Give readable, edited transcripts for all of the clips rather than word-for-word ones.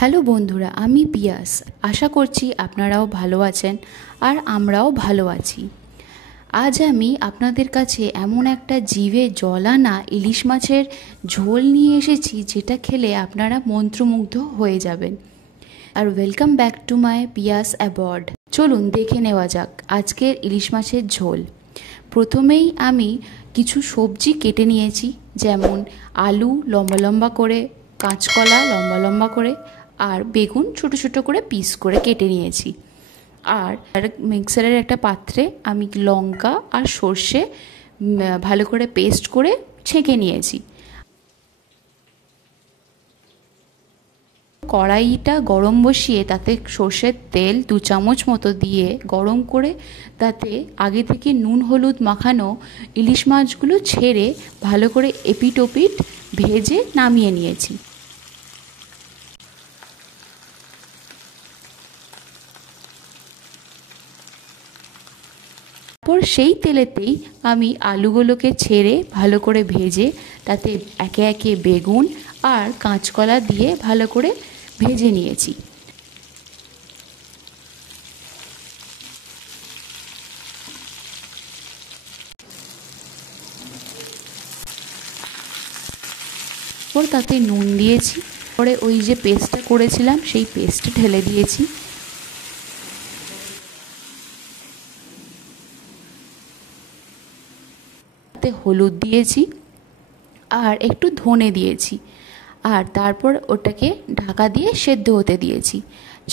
Hello বন্ধুরা, আমি পিয়াস। আশা করছি আপনারাও ভালো আছেন আর আমরাও ভালো আছি। আজ আমি আপনাদের কাছে এমন একটা জিভে জল আনা ইলিশ মাছের ঝোল নিয়ে এসেছি যেটা খেলে আপনারা মন্ত্রমুগ্ধ হয়ে যাবেন। আর welcome back to my Piyas abroad. চলুন দেখে নেওয়া যাক আজকের ইলিশ মাছের ঝোল। প্রথমেই আমি কিছু সবজি কেটে নিয়েছি, যেমন আলু লম্বা লম্বা করে, কাঁচকলা লম্বা লম্বা করে, আর বেগুন ছোট ছোট করে পিস করে কেটে নিয়েছি। আর মিক্সারের একটা পাত্রে আমি লঙ্কা আর সর্ষে ভালো করে পেস্ট করে ছেঁকে নিয়েছি। কড়াইটা গরম বসিয়ে তাতে সর্ষের তেল 2 চামচ মতো দিয়ে গরম করে তাতে আগে থেকে নুন হলুদ মাখানো ইলিশ মাছগুলো ছেড়ে ভালো করে এপিট ওপিট ভেজে নামিয়ে নিয়েছি। তারপর সেই তেলেতেই আমি আলুগুলোকে ছেড়ে ভালো করে ভেজে তাতে একে একে বেগুন আর কাঁচকলা দিয়ে ভালো করে ভেজে নিয়েছি। তারপর তাতে নুন দিয়েছি, পরে ওই যে পেস্টটা করেছিলাম সেই পেস্টটা ঢেলে দিয়েছি। তাতে হলুদ দিয়েছি আর একটু ধনে দিয়েছি, আর তারপর ওটাকে ঢাকা দিয়ে সেদ্ধ হতে দিয়েছি।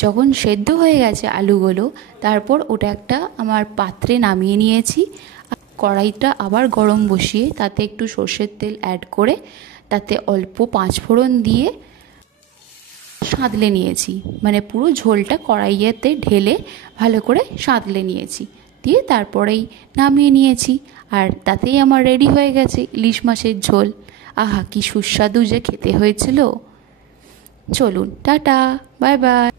যখন সেদ্ধ হয়ে গেছে আলুগুলো, তারপর ওটা একটা আমার পাত্রে নামিয়ে নিয়েছি। কড়াইটা আবার গরম বসিয়ে তাতে একটু সর্ষের তেল অ্যাড করে তাতে অল্প 5 ফোড়ন দিয়ে সাঁতলে নিয়েছি, মানে পুরো ঝোলটা কড়াইয়েতে ঢেলে ভালো করে সাঁতলে নিয়েছি, দিয়ে তারপরেই নামিয়ে নিয়েছি। আর তাতেই আমার রেডি হয়ে গেছে ইলিশ মাছের ঝোল। আহা, কি সুস্বাদু যে খেতে হয়েছিল। চলুন, টাটা, বাই বাই।